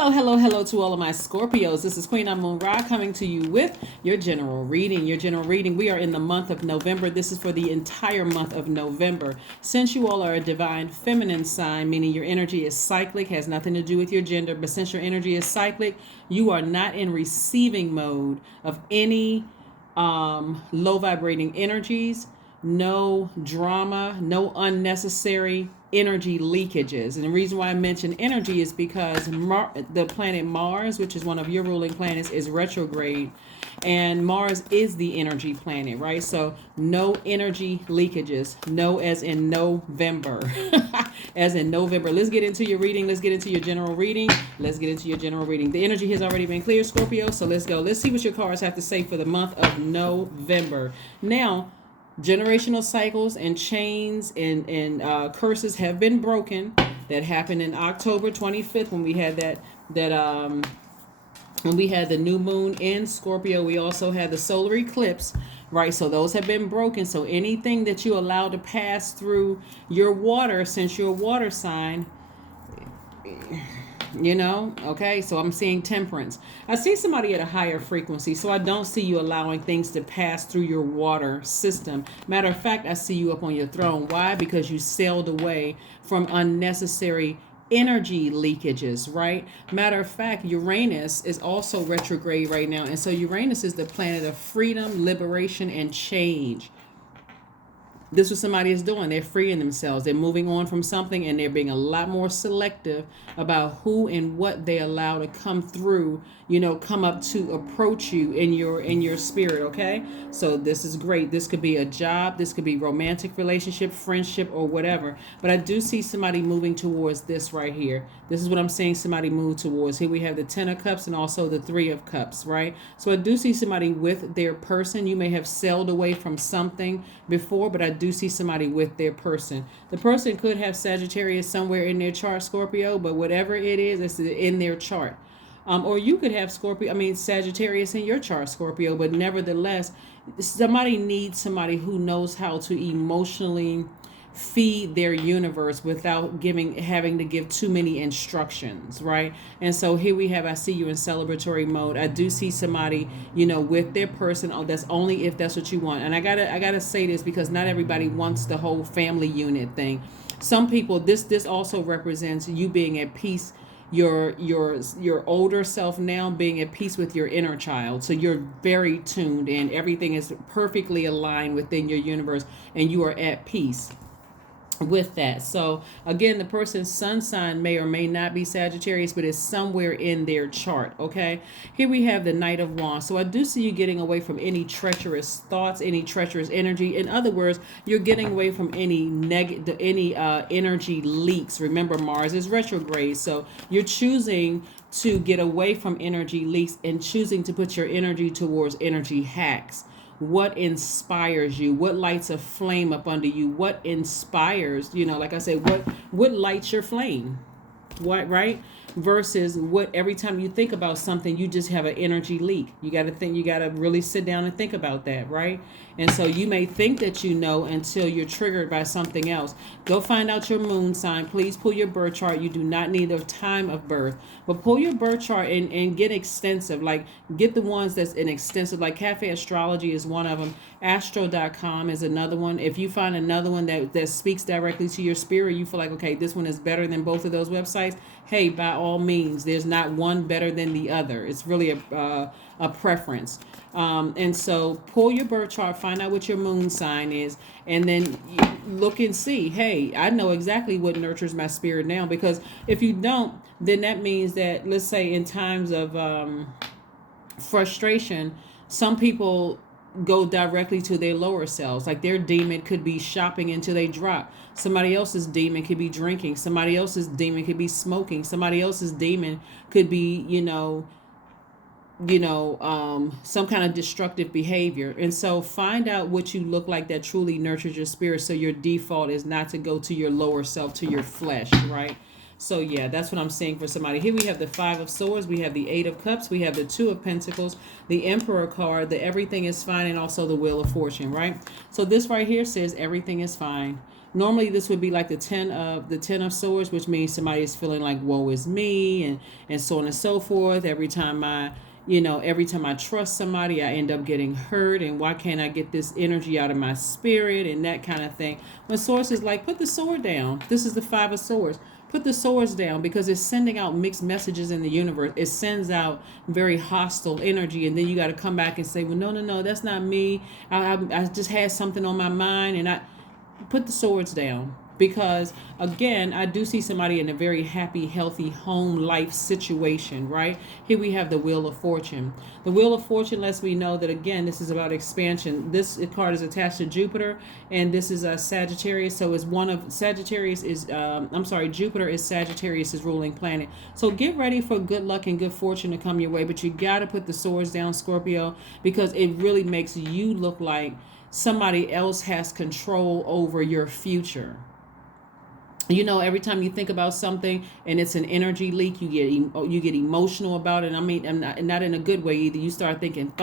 Hello to all of my Scorpios. This is Queen Amun Ra coming to you with your general reading. We are in the month of November. This is for the entire month of November. Since you all are a divine feminine sign, meaning your energy is cyclic, has nothing to do with your gender, but since your energy is cyclic, you are not in receiving mode of any low vibrating energies, no drama, no unnecessary energy leakages. And the reason why I mention energy is because the planet Mars, which is one of your ruling planets, is retrograde, and Mars is the energy planet, right? So no energy leakages. No, as in November. As in November. Let's get into your reading. Let's get into your general reading. The energy has already been cleared, Scorpio. So let's go. Let's see what your cards have to say for the month of November. Now, generational cycles and chains and curses have been broken. That happened in October 25th when we had when we had the new moon in Scorpio. We also had the solar eclipse, right? So those have been broken. So anything that you allow to pass through your water, since you're a water sign, okay, so I'm seeing temperance. I see somebody at a higher frequency, so I don't see you allowing things to pass through your water system. Matter of fact, I see you up on your throne. Why? Because you sailed away from unnecessary energy leakages, right? Matter of fact, Uranus is also retrograde right now, and so Uranus is the planet of freedom, liberation, and change. This is what somebody is doing. They're freeing themselves. They're moving on from something, and they're being a lot more selective about who and what they allow to come through, come up to approach you in your spirit. Okay, so this is great. This could be a job, this could be romantic relationship, friendship, or whatever. But I do see somebody moving towards this right here. This is what I'm seeing somebody move towards. Here we have the Ten of Cups and also the Three of Cups, right? So I do see somebody with their person. You may have sailed away from something before, but I do see somebody with their person. The person could have Sagittarius somewhere in their chart, Scorpio, but whatever it is, it's in their chart. Or you could have Sagittarius in your chart, Scorpio, but nevertheless, somebody needs somebody who knows how to emotionally feed their universe without having to give too many instructions, right? And so here we have, I see you in celebratory mode. I do see somebody, with their person. Oh, that's only if that's what you want. And I gotta say this because not everybody wants the whole family unit thing. Some people, this also represents you being at peace, your older self now being at peace with your inner child. So you're very tuned in. Everything is perfectly aligned within your universe, and you are at peace with that. So again, the person's sun sign may or may not be Sagittarius, but it's somewhere in their chart. Okay, here we have the Knight of Wands. So I do see you getting away from any treacherous thoughts, any treacherous energy. In other words, you're getting away from any energy leaks. Remember, Mars is retrograde, so you're choosing to get away from energy leaks and choosing to put your energy towards energy hacks. What inspires you? What lights a flame up under you? What inspires, like I said, what lights your flame? What, right? Versus what, every time you think about something, you just have an energy leak. You got to really sit down and think about that, right? And so you may think that you know until you're triggered by something else. Go find out your moon sign. Please pull your birth chart. You do not need the time of birth, but pull your birth chart and get extensive. Like, get the ones that's in extensive, like Cafe Astrology is one of them. Astro.com is another one. If you find another one that speaks directly to your spirit, you feel like, okay, this one is better than both of those websites, hey, by all means, there's not one better than the other. It's really a preference. And so pull your birth chart, find out what your moon sign is, and then look and see, hey, I know exactly what nurtures my spirit now. Because if you don't, then that means that, let's say in times of frustration, some people go directly to their lower selves. Like, their demon could be shopping until they drop. Somebody else's demon could be drinking. Somebody else's demon could be smoking. Somebody else's demon could be, some kind of destructive behavior. And so find out what you look like that truly nurtures your spirit, so your default is not to go to your lower self, to your flesh, right? So yeah, that's what I'm saying for somebody. Here we have the Five of Swords, we have the Eight of Cups, we have the Two of Pentacles, the Emperor card, the Everything is Fine, and also the Wheel of Fortune, right? So this right here says everything is fine. Normally this would be like the ten of swords, which means somebody is feeling like woe is me, and so on and so forth. Every time I trust somebody, I end up getting hurt, and why can't I get this energy out of my spirit, and that kind of thing. When Source is like, put the sword down. This is the Five of Swords. Put the swords down, because it's sending out mixed messages in the universe. It sends out very hostile energy, and then you got to come back and say, well, no, that's not me. I just had something on my mind, and I put the swords down. Because again, I do see somebody in a very happy, healthy home life situation, right? Here we have the Wheel of Fortune. The Wheel of Fortune lets me know that, again, this is about expansion. This card is attached to Jupiter, and this is a Sagittarius. So it's one of Sagittarius is Jupiter is Sagittarius' ruling planet. So get ready for good luck and good fortune to come your way, but you got to put the swords down, Scorpio, because it really makes you look like somebody else has control over your future. Every time you think about something and it's an energy leak, you get emotional about it. I mean, I'm not in a good way either. You start thinking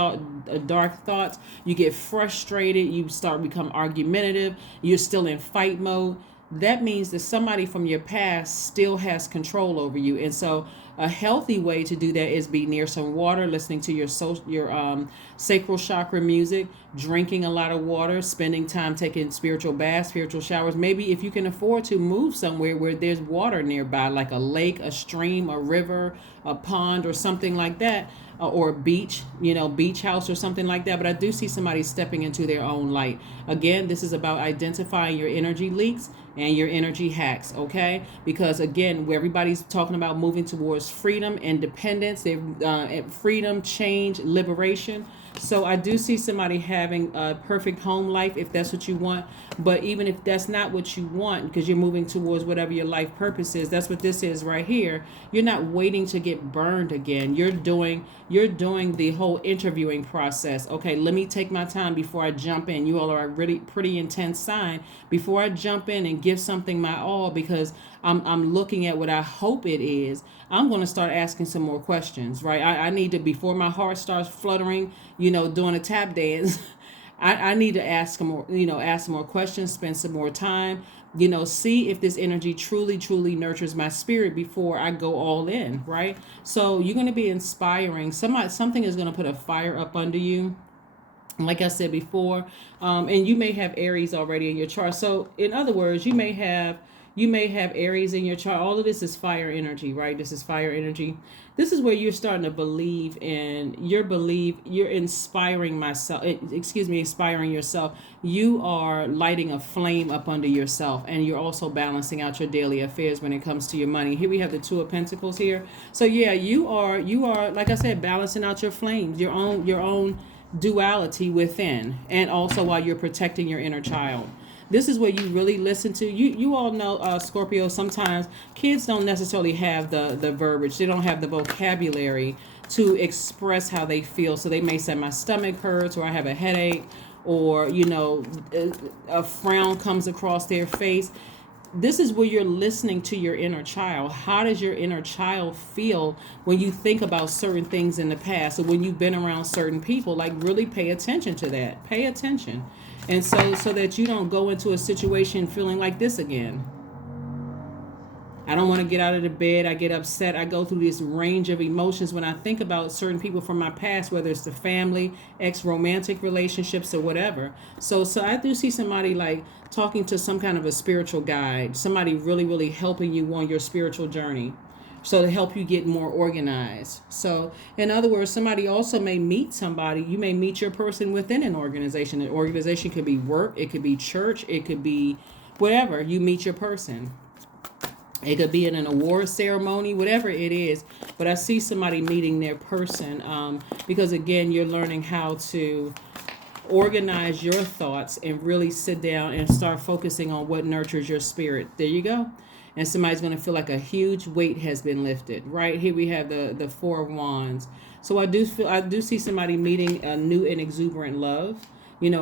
dark thoughts. You get frustrated. You start become argumentative. You're still in fight mode. That means that somebody from your past still has control over you. And so a healthy way to do that is be near some water, listening to your sacral chakra music, drinking a lot of water, spending time taking spiritual baths, spiritual showers. Maybe if you can afford to move somewhere where there's water nearby, like a lake, a stream, a river, a pond, or something like that, or a beach, beach house or something like that. But I do see somebody stepping into their own light. Again, this is about identifying your energy leaks and your energy hacks, okay? Because again, where everybody's talking about moving towards freedom, independence, freedom, change, liberation. So I do see somebody having a perfect home life if that's what you want. But even if that's not what you want, because you're moving towards whatever your life purpose is, that's what this is right here. You're not waiting to get burned again. You're doing the whole interviewing process. Okay, let me take my time before I jump in. You all are a really pretty intense sign. Before I jump in and give something my all, because I'm looking at what I hope it is, I'm going to start asking some more questions, right? I need to, before my heart starts fluttering, doing a tap dance, I need to ask some more questions, spend some more time, see if this energy truly, truly nurtures my spirit before I go all in, right? So you're going to be inspiring. Something is going to put a fire up under you. Like I said before, and you may have Aries already in your chart. So in other words, you may have Aries in your chart. All of this is fire energy, right? This is fire energy. This is where you're starting to believe in you're inspiring inspiring yourself. You are lighting a flame up under yourself, and you're also balancing out your daily affairs when it comes to your money. Here we have the Two of Pentacles here. So yeah, you are, like I said, balancing out your flames, your own duality within, and also while you're protecting your inner child. This is where you really listen to you all know, Scorpio, sometimes kids don't necessarily have the verbiage, they don't have the vocabulary to express how they feel. So they may say, my stomach hurts, or I have a headache, or a frown comes across their face. This is where you're listening to your inner child. How does your inner child feel when you think about certain things in the past, or when you've been around certain people? Like, really pay attention to that. Pay attention. And so that you don't go into a situation feeling like this again. I don't want to get out of the bed. I get upset. I go through this range of emotions when I think about certain people from my past, whether it's the family, ex-romantic relationships, or whatever. So I do see somebody like talking to some kind of a spiritual guide, somebody really, really helping you on your spiritual journey, so to help you get more organized. So in other words, somebody also may meet somebody. You may meet your person within an organization. An organization could be work, it could be church, it could be whatever. You meet your person. It could be in an award ceremony, whatever it is. But I see somebody meeting their person, because again, you're learning how to organize your thoughts and really sit down and start focusing on what nurtures your spirit. There you go. And somebody's going to feel like a huge weight has been lifted. Right here we have the Four of Wands. So I do see somebody meeting a new and exuberant love,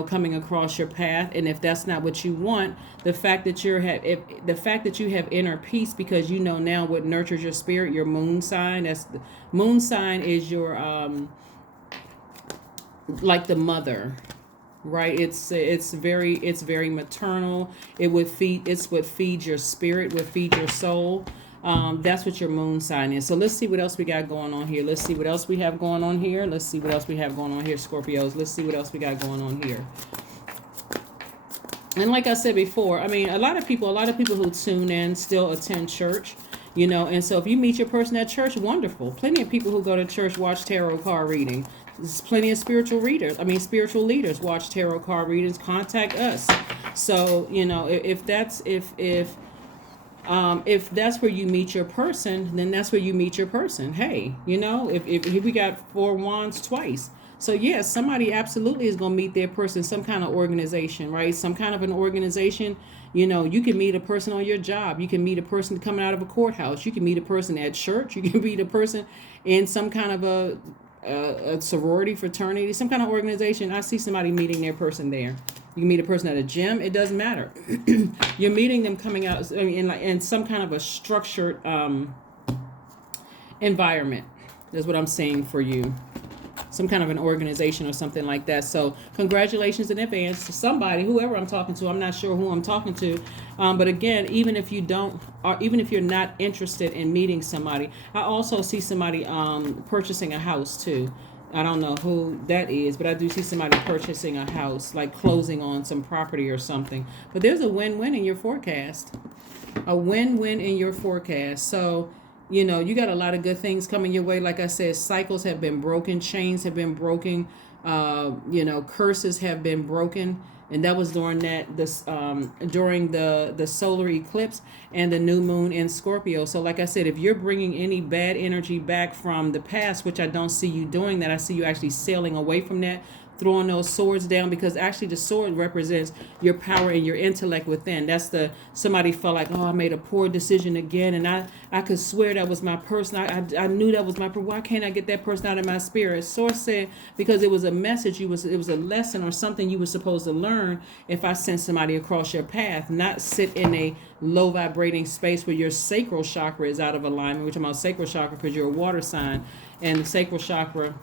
coming across your path. And if that's not what you want, the fact that you have inner peace, because you know now what nurtures your spirit, your moon sign. The moon sign is your like the mother. right? It's very maternal. It's what feeds your spirit, what feeds your soul. That's what your moon sign is. So let's see what else we got going on here. Let's see what else we have going on here. Let's see what else we have going on here, Scorpios. Let's see what else we got going on here. And like I said before, I mean, a lot of people who tune in still attend church, and so if you meet your person at church, wonderful. Plenty of people who go to church watch tarot card reading. There's plenty of spiritual leaders watch tarot card readings. Contact us. So, if that's where you meet your person, then that's where you meet your person. Hey, if we got 4 wands twice. So yes, somebody absolutely is going to meet their person, some kind of organization, right? Some kind of an organization. You can meet a person on your job. You can meet a person coming out of a courthouse. You can meet a person at church. You can meet a person in some kind of a sorority, fraternity, some kind of organization. I see somebody meeting their person there. You can meet a person at a gym. It doesn't matter. You're meeting them coming out in some kind of a structured environment. That's what I'm saying for you. Some kind of an organization or something like that. So congratulations in advance to somebody, whoever I'm talking to. I'm not sure who I'm talking to. But again, even if you're not interested in meeting somebody, I also see somebody purchasing a house too. I don't know who that is, but I do see somebody purchasing a house, like closing on some property or something. But there's a win-win in your forecast. A win-win in your forecast. So, you got a lot of good things coming your way. Like I said, cycles have been broken, chains have been broken, curses have been broken. And that was during during the solar eclipse and the new moon in Scorpio. So like I said, if you're bringing any bad energy back from the past, which I don't see you doing that, I see you actually sailing away from that, throwing those swords down, because actually the sword represents your power and your intellect within. That's somebody felt like, oh, I made a poor decision again, and I could swear that was my person. I knew that was my person. Why can't I get that person out of my spirit? Sword said, because it was a message, it was a lesson or something you were supposed to learn if I sent somebody across your path, not sit in a low vibrating space where your sacral chakra is out of alignment. We're talking about sacral chakra because you're a water sign, and the sacral chakra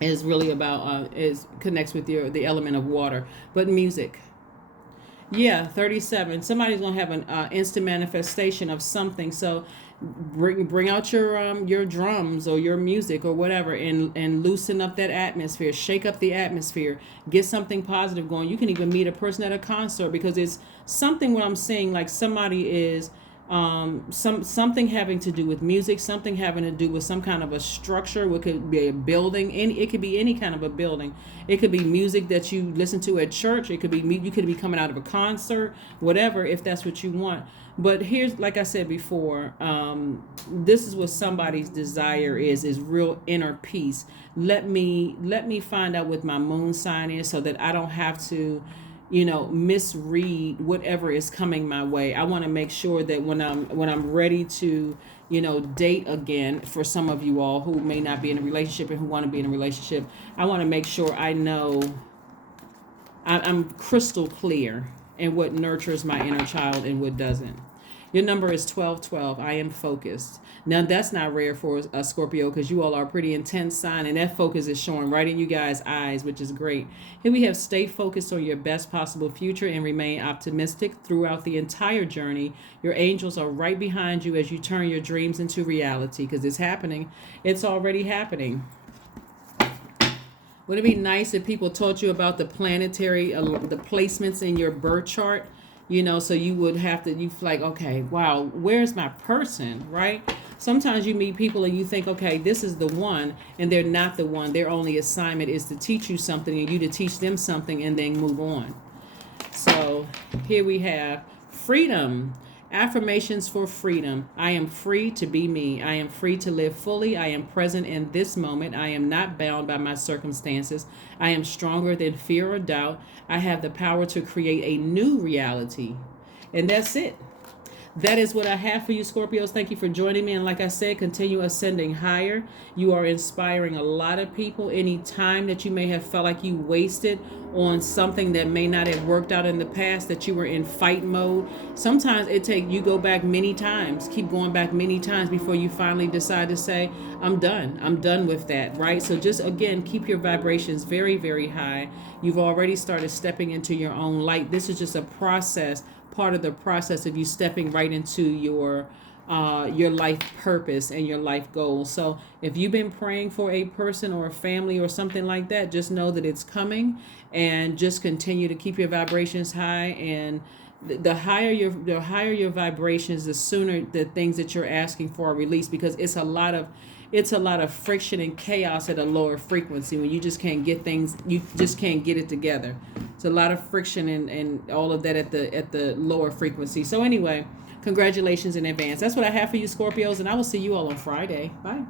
is really about connects with the element of water. But music, 37, somebody's gonna have an instant manifestation of something. So bring out your drums or your music or whatever, and loosen up that atmosphere, shake up the atmosphere, get something positive going. You can even meet a person at a concert, because it's something, what I'm saying, like somebody is something having to do with music, something having to do with some kind of a structure. It could be a building, it could be any kind of a building. It could be music that you listen to at church. It could be you could be coming out of a concert, whatever, if that's what you want. But here's, like I said before, this is what somebody's desire is real inner peace. Let me find out what my moon sign is, so that I don't have to misread whatever is coming my way. I want to make sure that when I'm ready to, date again, for some of you all who may not be in a relationship and who want to be in a relationship, I want to make sure I know I'm crystal clear in what nurtures my inner child and what doesn't. Your number is 1212. I am focused. Now, that's not rare for a Scorpio, because you all are a pretty intense sign, and that focus is showing right in you guys' eyes, which is great. Here we have stay focused on your best possible future and remain optimistic throughout the entire journey. Your angels are right behind you as you turn your dreams into reality, because it's happening. It's already happening. Would it be nice if people taught you about the planetary, the placements in your birth chart? So you would have to, you like, okay, wow, where's my person, right? Sometimes you meet people and you think, okay, this is the one, and they're not the one. Their only assignment is to teach you something and you to teach them something and then move on. So here we have freedom. Affirmations for freedom. I am free to be me. I am free to live fully. I am present in this moment. I am not bound by my circumstances. I am stronger than fear or doubt. I have the power to create a new reality. And that's it. that is what I have for you, Scorpios. Thank you for joining me. And like I said, continue ascending higher. You are inspiring a lot of people. Any time that you may have felt like you wasted on something that may not have worked out in the past, that you were in fight mode. Sometimes you go back many times, keep going back many times before you finally decide to say, I'm done. I'm done with that, right? So just again, keep your vibrations very, very high. You've already started stepping into your own light. This is just a process, part of the process of you stepping right into your life purpose and your life goals. So if you've been praying for a person or a family or something like that, just know that it's coming, and just continue to keep your vibrations high. And the higher your vibrations, the sooner the things that you're asking for are released, because it's a lot of friction and chaos at a lower frequency when you just can't get things, you just can't get it together. It's a lot of friction and all of that at the lower frequency. So anyway, congratulations in advance. That's what I have for you, Scorpios, and I will see you all on Friday. Bye.